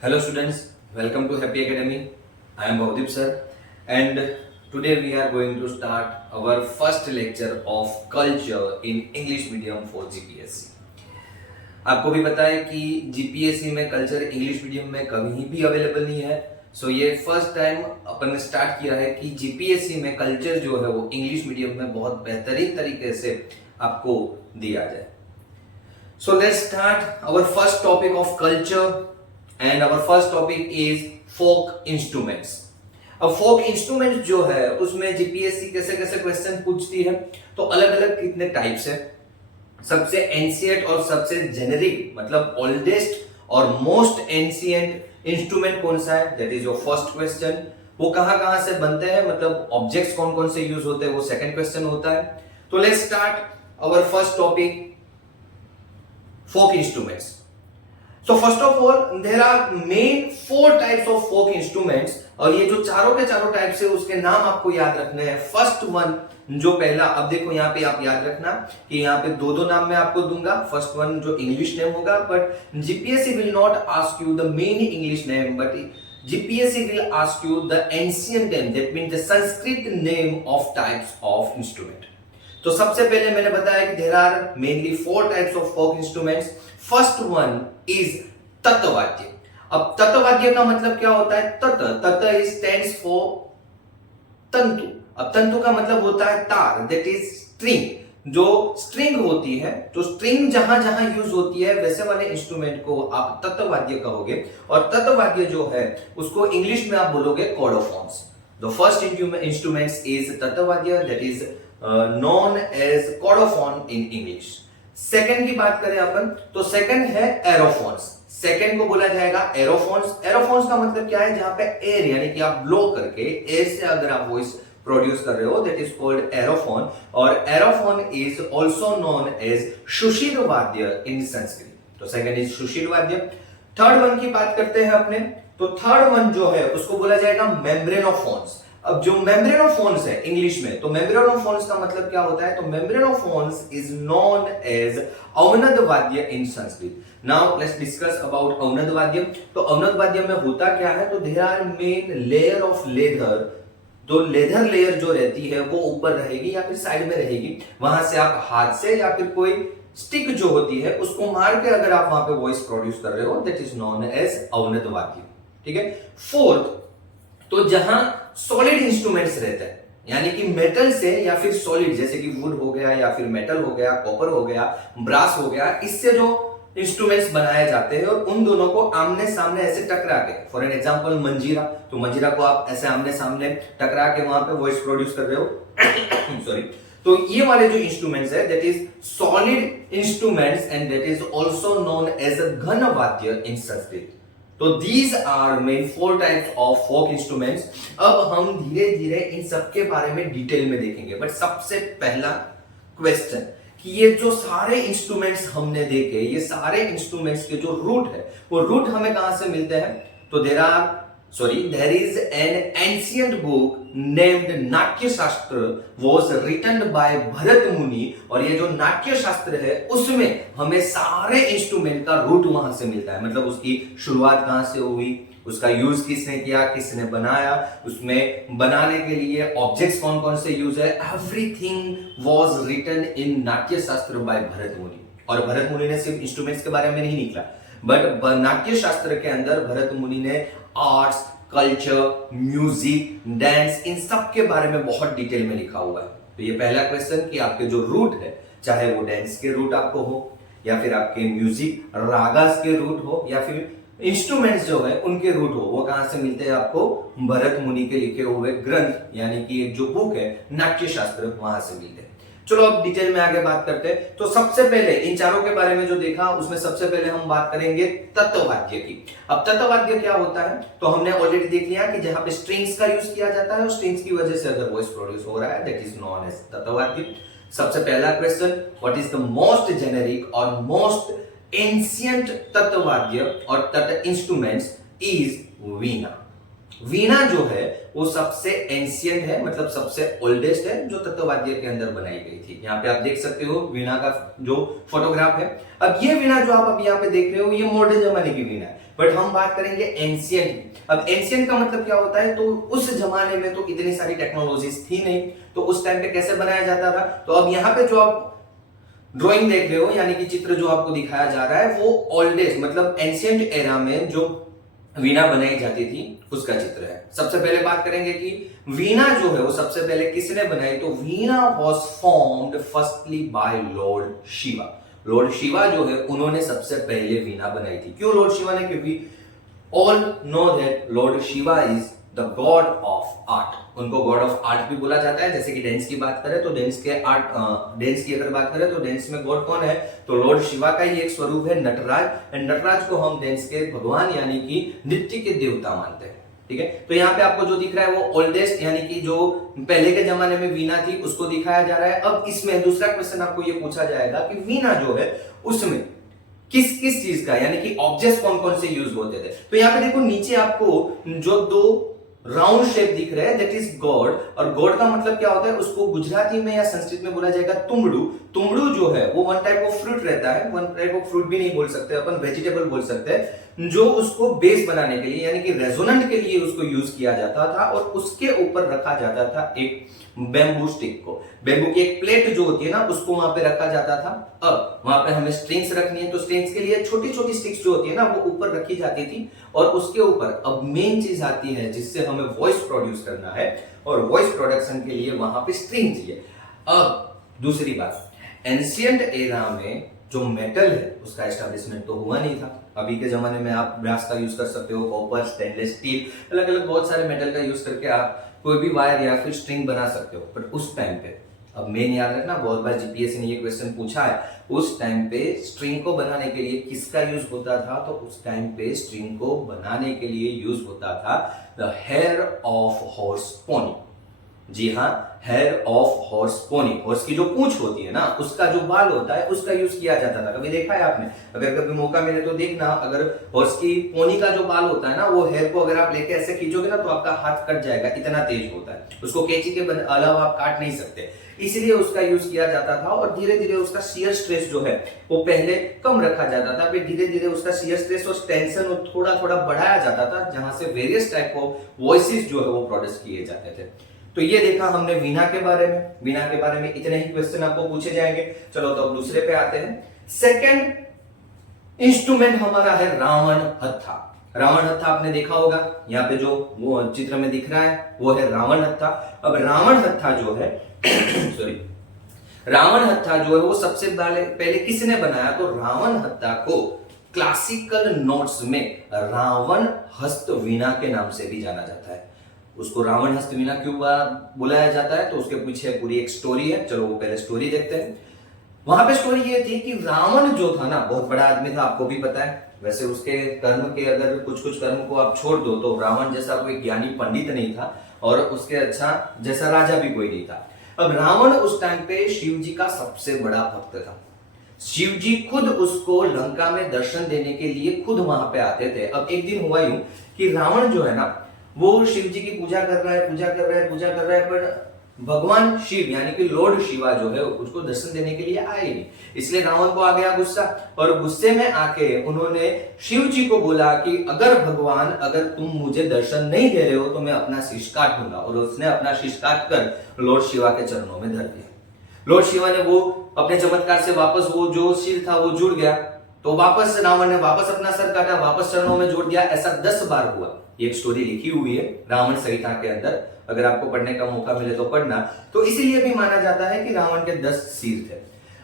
Hello students, welcome to Happy Academy. I am Bhavdeep sir and today we are going to start our first lecture of culture in English medium for GPSC. आपको भी पता है कि GPSC में culture English medium में कहीं भी available नहीं है। सो ये फर्स्ट टाइम अपन ने स्टार्ट किया है कि जीपीएससी में कल्चर जो है वो इंग्लिश मीडियम में बहुत बेहतरीन तरीके से आपको दिया जाए। So let's start our first topic of culture and our first topic is folk instruments. अब फोक इंस्ट्रूमेंट्स जो है उसमें जीपीएससी कैसे कैसे क्वेश्चन पूछती है, तो अलग अलग कितने टाइप्स है। सबसे एंशिएंट और सबसे जेनेरिक मतलब ओल्डेस्ट और मोस्ट एंशिएंट इंस्ट्रूमेंट कौन सा है, that is your first question. वो कहां कहां से बनते हैं, मतलब ऑब्जेक्ट्स कौन कौन से यूज होते हैं, वो सेकंड क्वेश्चन होता है। तो let's start our first topic, folk instruments. So first of all, there are main 4 types of folk instruments और ये जो चारों के चारों टाइप्स है उसके नाम आपको याद रखने हैं। फर्स्ट वन जो पहला, अब देखो यहाँ पे आप याद रखना कि यहाँ पे दो नाम मैं आपको दूंगा। फर्स्ट वन जो इंग्लिश नेम होगा, but GPSC will not ask you the main English name, but GPSC will ask you the ancient name, that means the Sanskrit name of types of instrument. तो सबसे पहले मैंने बताया कि there are mainly 4 types of folk instruments. First one is तत्वाद्य। अब तत्वाद्य का मतलब क्या होता है, तत इज स्टैंड्स फॉर तंतु। अब तंतु का मतलब होता है तार, दैट इज स्ट्रिंग। जो स्ट्रिंग होती है, तो स्ट्रिंग जहां जहां यूज होती है वैसे वाले इंस्ट्रूमेंट को आप तत्वाद्य कहोगे। और तत्वाद्य जो है उसको इंग्लिश में आप बोलोगे chordophones. The first instrument is तत्वाद्य, that is known as cordophone in English। Second की बात करें अपन, तो सेकंड है एरोफोन्स। सेकंड को बोला जाएगा एरोफोन्स। एरोफोन्स का मतलब क्या है, जहां पे एयर यानी कि आप ब्लो करके एयर से अगर आप वॉइस प्रोड्यूस कर रहे हो, दैट इज कॉल्ड एरोफोन। और aerophone is also known as सुशील वाद्य इन संस्कृत। तो सेकंड इज सुशील वाद्य। थर्ड वन की बात करते हैं अपने, तो थर्ड वन जो है उसको बोला जाएगा मेम्ब्रेनोफोन्स। अब जो मेम्ब्रेनोफोन्स है इंग्लिश में, तो मेम्ब्रेनोफोन्स का मतलब क्या होता है, तो मेम्ब्रेनोफोन्स इज नोन एज अवनद वाद्य in Sanskrit. Now let's discuss about अवनद वाद्य। तो अवनद वाद्य में होता क्या है, तो there are main layer of leather. तो लेदर लेयर जो रहती है वो ऊपर रहेगी या फिर साइड में रहेगी, वहां से आप हाथ से या फिर कोई स्टिक जो होती है उसको मार के अगर आप वहां पे वॉइस प्रोड्यूस कर रहे हो, दैट इज नोन एज अवनद वाद्य। ठीक है। फोर्थ, तो जहां सॉलिड इंस्ट्रूमेंट्स रहते हैं यानी कि मेटल से या फिर सॉलिड, जैसे कि वुड हो गया या फिर मेटल हो गया, कॉपर हो गया, ब्रास हो गया, इससे जो इंस्ट्रूमेंट्स बनाए जाते हैं और उन दोनों को आमने सामने ऐसे टकरा के, फॉर एन एग्जांपल मंजीरा, तो मंजीरा को आप ऐसे आमने सामने टकरा के वहां पे वॉइस प्रोड्यूस कर रहे हो सॉरी। तो ये वाले जो इंस्ट्रूमेंट्स है that is solid instruments and that is also known as a घन वाद्य इन संस्कृत। तो these are main 4 types of folk instruments। अब हम धीरे धीरे इन सब के बारे में डिटेल में देखेंगे, बट सबसे पहला क्वेश्चन कि ये जो सारे इंस्ट्रूमेंट्स हमने देखे, ये सारे इंस्ट्रूमेंट्स के जो रूट है वो रूट हमें कहां से मिलते हैं, तो there is an ancient book named नाट्य शास्त्र was written by भरत मुनि। और ये जो नाट्य शास्त्र है उसमें हमें सारे इंस्ट्रूमेंट का रूट वहां से मिलता है, मतलब उसकी शुरुआत कहां से हुई, उसका यूज किसने किया, किसने बनाया, उसमें बनाने के लिए ऑब्जेक्ट्स कौन कौन से यूज है, एवरीथिंग वाज रिटन इन नाट्य शास्त्र बाय भरत मुनि। और भरत मुनि ने सिर्फ इंस्ट्रूमेंट्स के बारे में नहीं निकला, बट नाट्य शास्त्र के अंदर भरत मुनि ने आर्ट्स, कल्चर, म्यूजिक, डांस, इन सब के बारे में बहुत डिटेल में लिखा हुआ है। तो ये पहला क्वेश्चन कि आपके जो रूट है, चाहे वो डांस के रूट आपको हो या फिर आपके म्यूजिक रागास के रूट हो या फिर इंस्ट्रूमेंट्स जो है उनके रूट हो, वो कहां से मिलते हैं आपको, भरत मुनि के लिखे हुए ग्रंथ यानी कि एक जो बुक है नाट्य शास्त्र, वहां से मिलते हैं। चलो अब डिटेल में आगे बात करते हैं। तो सबसे पहले इन चारों के बारे में जो देखा उसमें सबसे पहले हम बात करेंगे तत्वाद्य की। अब तत्वाद्य क्या होता है, तो हमने ऑलरेडी देख लिया कि जहां पे स्ट्रिंग्स का यूज किया जाता है और स्ट्रिंग्स की वजह से अगर वॉइस प्रोड्यूस हो रहा है, दैट इज नोन एज तत्वाद्य। सबसे पहला question, what is the most generic और मोस्ट एंशिएंट तत्वाद्य और तत् इंस्ट्रूमेंट्स इज वीणा। वीणा जो है वो सबसे एंशियंट है, मतलब सबसे ओल्डेस्ट है जो तत्ववाद्य के अंदर बनाई गई थी। यहाँ पे आप देख सकते हो वीणा का जो फोटोग्राफ है। अब ये वीणा जो आप अभी यहाँ पे देख रहे हो ये मॉडर्न जमाने की वीणा है, बट हम बात करेंगे एंशियंट। अब एंशियंट का मतलब क्या होता है, तो उस जमाने में तो इतनी सारी टेक्नोलॉजीज थी नहीं, तो उस टाइम पे कैसे बनाया जाता था। तो अब यहाँ पे जो आप ड्राइंग देख रहे हो यानी कि चित्र जो आपको दिखाया जा रहा है वो ओल्डेस्ट मतलब एंशियंट एरा में जो वीणा बनाई जाती थी उसका चित्र है। सबसे पहले बात करेंगे कि वीणा जो है वो सबसे पहले किसने बनाई, तो veena was formed firstly by Lord Shiva. Lord Shiva जो है उन्होंने सबसे पहले वीणा बनाई थी। क्यों लॉर्ड शिवा ने, क्योंकि all know that Lord Shiva is the God of art. उनको गॉड ऑफ आर्ट भी बोला जाता है। जैसे कि डांस की बात करें तो डांस के आर्ट, डांस की अगर बात करें तो डांस में गॉड कौन है, तो लॉर्ड शिवा का ही एक स्वरूप है नटराज। एंड नटराज को हम डांस के भगवान यानी कि नृत्य के देवता मानते हैं। ठीक है, तो यहाँ पे आपको जो दिख रहा है वो ओल्डेस्ट यानी कि जो पहले के जमाने में वीणा थी उसको दिखाया जा रहा है। अब इसमें दूसरा क्वेश्चन आपको ये पूछा जाएगा कि वीणा जो है उसमें किस किस चीज का यानी कि ऑब्जेक्ट कौन कौन से यूज होते थे। तो यहाँ पे देखो नीचे आपको जो दो राउंड शेप दिख रहा है दैट इज गॉड। और गॉड का मतलब क्या होता है, उसको गुजराती में या संस्कृत में बोला जाएगा तुम्बड़ू। तुम्बड़ू जो है वो वन टाइप ऑफ फ्रूट रहता है, वन टाइप ऑफ फ्रूट भी नहीं बोल सकते अपन, वेजिटेबल बोल सकते हैं, जो उसको बेस बनाने के लिए यानी कि रेजोनेंट के लिए उसको यूज किया जाता था और उसके ऊपर रखा जाता था एक बैम्बू स्टिक को। बैम्बू की एक प्लेट जो होती है ना उसको वहां पे रखा जाता था। अब वहां पे हमें स्ट्रिंग्स रखनी है तो स्ट्रिंग्स के लिए छोटी छोटी स्टिक्स जो होती है ना वो ऊपर रखी जाती थी और उसके ऊपर अब मेन चीज आती है जिससे हमें वॉइस प्रोड्यूस करना है और वॉइस प्रोडक्शन के लिए वहां पे स्ट्रिंग चाहिए। अब दूसरी बात, एंशियंट एरा में जो मेटल है उसका एस्टेब्लिशमेंट तो हुआ नहीं था। अभी के जमाने में आप ब्रास का यूज कर सकते हो, कॉपर, स्टेनलेस स्टील, अलग अलग बहुत सारे मेटल का यूज करके आप कोई भी वायर या फिर स्ट्रिंग बना सकते हो। बट उस टाइम पे, अब मेन याद रखना, बहुत बार जीपीएससी ने ये क्वेश्चन पूछा है, उस टाइम पे स्ट्रिंग को बनाने के लिए किसका यूज होता था, तो उस टाइम पे स्ट्रिंग को बनाने के लिए यूज होता था the hair of horse pony. जी हाँ, hair of horse pony, horse की जो पूंछ होती है ना उसका जो बाल होता है उसका यूज किया जाता था। कभी देखा है आपने, अगर कभी मौका मिले तो देखना, अगर हॉर्स की पोनी का जो बाल होता है ना वो हेयर को अगर आप लेके ऐसे खींचोगे ना तो आपका हाथ कट जाएगा, इतना तेज होता है। उसको कैंची के अलावा आप काट नहीं सकते, इसलिए उसका यूज किया जाता था। और धीरे धीरे उसका शियर स्ट्रेस जो है वो पहले कम रखा जाता था, फिर धीरे धीरे उसका शियर स्ट्रेस और टेंशन थोड़ा थोड़ा बढ़ाया जाता था, जहां से वेरियस टाइप ऑफ वॉइसेस जो है वो प्रोड्यूस किए जाते थे। तो ये देखा हमने वीणा के बारे में। वीणा के बारे में इतने ही क्वेश्चन आपको पूछे जाएंगे। चलो तो अब दूसरे पे आते हैं। सेकंड इंस्ट्रूमेंट हमारा है रावण हत्था। रावण हत्था आपने देखा होगा, यहाँ पे जो वो चित्र में दिख रहा है वो है रावण हत्था। अब रावण हत्था जो है सॉरी, रावण हत्था जो है वो सबसे पहले किसने बनाया, तो रावण हत्था को क्लासिकल नोट्स में रावण हस्त वीणा के नाम से भी जाना जाता है। उसको रावण हस्त वीणा क्यों बुलाया जाता है, तो उसके पीछे पूरी एक स्टोरी है। चलो वो पहले स्टोरी देखते हैं। वहां पे स्टोरी ये थी कि रावण जो था ना बहुत बड़ा आदमी था, आपको भी पता है। वैसे उसके कर्म के अगर कुछ कुछ कर्म को आप छोड़ दो तो रावण जैसा कोई ज्ञानी पंडित नहीं था और उसके अच्छा जैसा राजा भी कोई नहीं था। अब रावण उस टाइम पे शिव जी का सबसे बड़ा भक्त था। शिव जी खुद उसको लंका में दर्शन देने के लिए खुद वहां पे आते थे। अब एक दिन हुआ यूं कि रावण जो है ना वो शिव जी की पूजा कर रहा है, पर भगवान शिव यानी कि लॉर्ड शिवा जो है उसको दर्शन देने के लिए आए नहीं। इसलिए रावण को आ गया गुस्सा और गुस्से में आके उन्होंने शिव जी को बोला कि अगर भगवान अगर तुम मुझे दर्शन नहीं दे रहे हो तो मैं अपना शीश काट दूंगा। और उसने अपना शीश काट कर लॉर्ड शिवा के चरणों में धर दिया। लॉर्ड शिवा ने वो अपने चमत्कार से वापस वो जो सिर था वो जुड़ गया, तो वापस रावण ने वापस अपना सर काटा, वापस चरणों में जोड़ दिया। ऐसा 10 बार हुआ। एक स्टोरी लिखी हुई है रावण संहिता के अंदर, अगर आपको पढ़ने का मौका मिले तो पढ़ना। तो इसीलिए भी माना जाता है कि रावण के 10 सिर थे।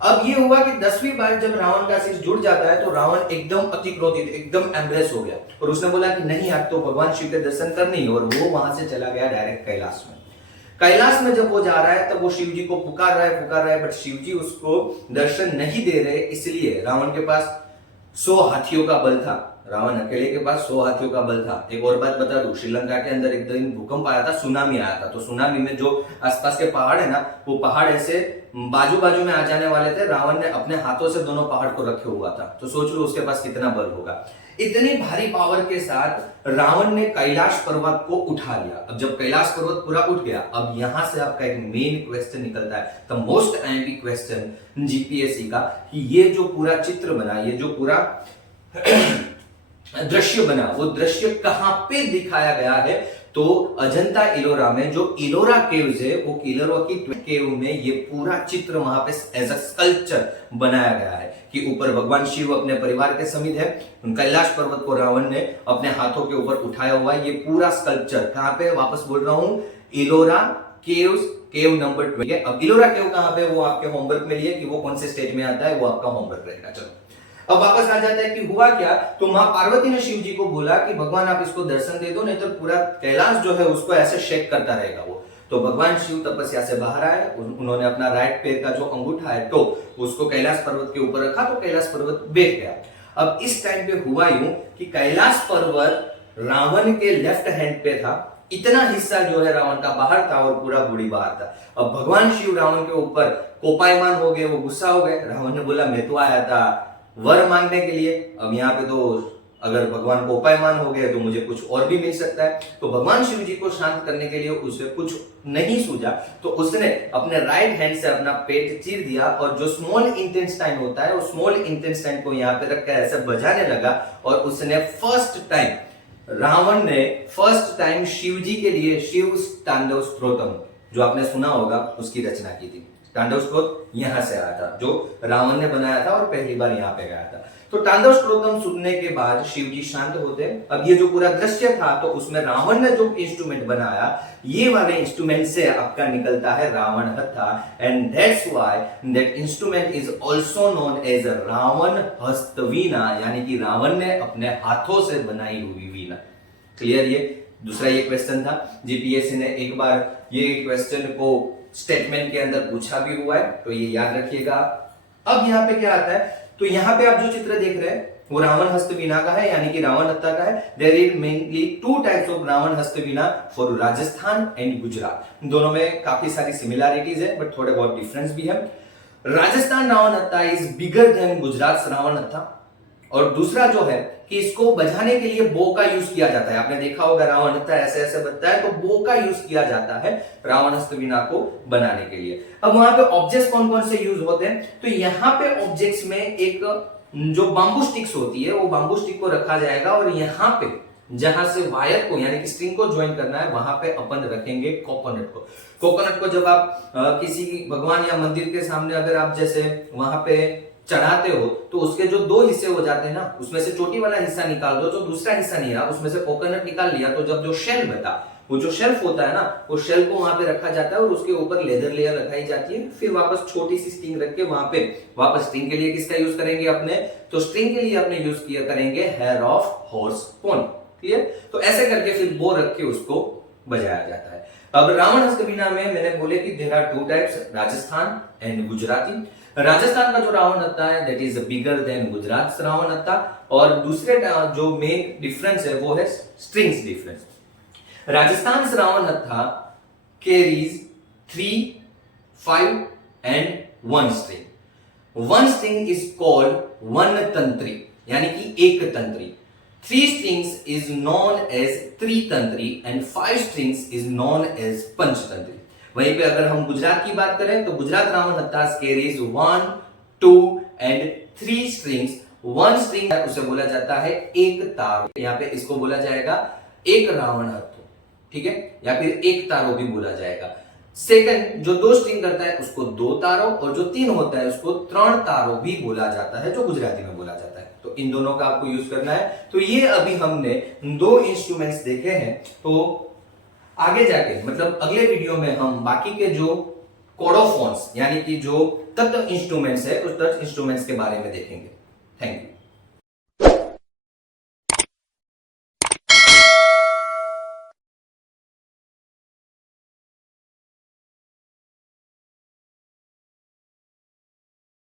अब ये हुआ कि 10वीं बार जब रावण का सिर जुड़ जाता है तो रावण एकदम अति क्रोधित, एकदम एम्ब्रेस हो गया और उसने बोला कि नहीं आज तो भगवान शिव के दर्शन करने ही, और वो वहां से चला गया डायरेक्ट कैलाश में। कैलाश में जब वो जा रहा है तब वो शिव जी को पुकार रहा है, बट शिव जी उसको दर्शन नहीं दे रहे। इसलिए रावण के पास 100 हाथियों का बल था। रावण अकेले के पास 100 हाथियों का बल था। एक और बात बता दूं, श्रीलंका के अंदर एक दिन भूकंप आया था, सुनामी आया था। तो सुनामी में जो आसपास के पहाड़ है ना, वो पहाड़ ऐसे बाजू बाजू में आ जाने वाले थे। रावण ने अपने हाथों से दोनों पहाड़ को रखे हुआ था। तो सोच लो उसके पास कितना बल होगा। इतनी भारी पावर के साथ रावण ने कैलाश पर्वत को उठा लिया। अब जब कैलाश पर्वत पूरा उठ गया, अब यहां से आपका एक मेन क्वेश्चन निकलता है, the most MP question GPSC का, कि ये जो पूरा चित्र बना, ये जो पूरा दृश्य बना, वो दृश्य कहां पे दिखाया गया है? तो अजंता इलोरा में जो इलोरा केव्स है, वो इलोरा की केव में ये पूरा चित्र वहां पे एज अ स्कल्पचर बनाया गया है कि ऊपर भगवान शिव अपने परिवार के समेत है। कैलाश पर्वत को रावण ने अपने हाथों के ऊपर उठाया हुआ है। ये पूरा स्कल्पचर कहां पे, वापस बोल रहा हूं, इलोरा केव्स, केव नंबर 20। अब इलोरा केव कहां पे, वो आपके होमवर्क में लिए कि वो कौन से स्टेज में आता है, वो आपका होमवर्क रहेगा। चलो अब वापस आ जाता है कि हुआ क्या। तो मां पार्वती ने शिव जी को बोला कि भगवान आप इसको दर्शन दे दो, नहीं तो पूरा कैलाश जो है उसको ऐसे शेक करता रहेगा वो। तो भगवान शिव तपस्या से बाहर आए, उन्होंने अपना राइट पैर का जो अंगूठा है तो उसको कैलाश पर्वत के ऊपर रखा, तो कैलाश पर्वत बैठ गया। अब इस टाइम पे हुआ यूं कि कैलाश पर्वत रावण के लेफ्ट हैंड पे था, इतना हिस्सा जो है रावण का बाहर था और पूरा बॉडी बाहर था। अब भगवान शिव रावण के ऊपर कोपायमान हो गए, वो गुस्सा हो गए। रावण ने बोला मैं तो आया था वर मांगने के लिए, अब यहाँ पे तो अगर भगवान कोपायमान हो गए तो मुझे कुछ और भी मिल सकता है। तो भगवान शिव जी को शांत करने के लिए उसे कुछ नहीं सूझा, तो उसने अपने राइट हैंड से अपना पेट चीर दिया और जो स्मॉल इंटेस्टाइन होता है, वो स्मॉल इंटेस्टाइन को यहाँ पे रखकर ऐसे बजाने लगा। और उसने रावण ने फर्स्ट टाइम शिव जी के लिए शिव तांडव स्तोत्रम, जो आपने सुना होगा, उसकी रचना की थी। तांडव स्तोत्र यहां से आया था, जो रावण ने बनाया था और पहली बार यहां पे गया था। तो तांडव स्तोत्रम सुनने के बाद शिव जी शांत होते। अब ये जो पूरा दृश्य था, तो उसमें रावण ने जो इंस्ट्रूमेंट बनाया, ये वाले इंस्ट्रूमेंट से आपका निकलता है Ravan hattha, and that's why that instrument is also known as Ravan hastaveena, यानी कि रावण ने अपने हाथों से बनाई हुई वीणा। क्लियर? ये दूसरा ये क्वेश्चन था। जीपीएससी ने एक बार ये क्वेश्चन को स्टेटमेंट के अंदर पूछा भी हुआ है, तो ये याद रखिएगा। अब यहाँ पे क्या आता है, तो यहाँ पे आप जो चित्र देख रहे हैं वो रावण हस्तवीणा का है, यानी कि रावण हत्था का है। There is mainly 2 types of Ravan hastaveena for Rajasthan and Gujarat. दोनों में काफी सारी सिमिलैरिटीज है, बट थोड़े बहुत डिफरेंस भी है। Rajasthan Ravan Hatha is bigger than Gujarat Ravan Hatha. और दूसरा जो है कि इसको बजाने के लिए बो का यूज किया जाता है। आपने देखा होगा रावण हत्था ऐसे ऐसे बनता है, तो बो का यूज किया जाता है रावण हस्तवीणा को बनाने के लिए। अब वहां पे ऑब्जेक्ट्स कौन कौन से यूज होते हैं, तो यहाँ पे ऑब्जेक्ट्स में एक जो बाम्बू स्टिक्स होती है, वो बाम्बू स्टिक को रखा जाएगा और यहाँ पे जहां से वायर को यानी कि स्ट्रिंग को ज्वाइन करना है, वहां पे अपन रखेंगे कोकोनट को। कोकोनट को जब आप किसी भगवान या मंदिर के सामने अगर आप जैसे वहां पे चढ़ाते हो, तो उसके जो 2 हिस्से हो जाते हैं ना, उसमें से चोटी वाला हिस्सा निकाल दो, जो दूसरा हिस्सा नहीं रहा उसमें से कोकोनट निकाल लिया, तो जब जो शेल बता, वो जो शेल्फ होता है ना, वो शेल्फ को वहां पे रखा जाता है और उसके ऊपर लेदर लेयर लगाई जाती है। फिर वापस छोटी सी स्ट्रिंग रख के वहां पे वापस स्ट्रिंग के लिए किसका यूज करेंगे अपने, तो स्ट्रिंग के लिए अपने यूज किया करेंगे hair of horse pony. Clear? तो ऐसे करके फिर बो रख के उसको बजाया जाता है। अब रावण हस्तवीणा में मैंने बोले कि there are 2 types, Rajasthan and Gujarati. Rajasthan का जो रावण हत्था है that is bigger than Gujarat Ravan Hatha, और दूसरे जो मेन डिफरेंस है वो है strings difference. Rajasthan Ravan hattha carries 3, 5 and 1 string. 1 string is called one तंत्री, यानी कि एक तंत्री। 3 strings is known as त्रितंत्री and 5 strings is known as पंचतंत्री। वहीं पे अगर हम गुजरात की बात करें तो Gujarat Ravan hattha carries 1, 2 and 3 strings। 1 string उसे बोला जाता है एक तारो, यहाँ पे इसको बोला जाएगा एक रावण हत्थो, ठीक है, या फिर एक तारो भी बोला जाएगा। सेकंड जो 2 स्ट्रिंग करता है उसको 2 तारो, और जो 3 होता है उसको 3 तारो भी बोला जाता है, जो गुजराती में बोला जाता है। तो इन दोनों का आपको यूज करना है। तो ये अभी हमने 2 इंस्ट्रूमेंट्स देखे हैं, तो आगे जाके मतलब अगले वीडियो में हम बाकी के जो कोडोफोन्स यानी कि जो तत्व इंस्ट्रूमेंट्स है उस तत्व इंस्ट्रूमेंट्स के बारे में देखेंगे। Thank you.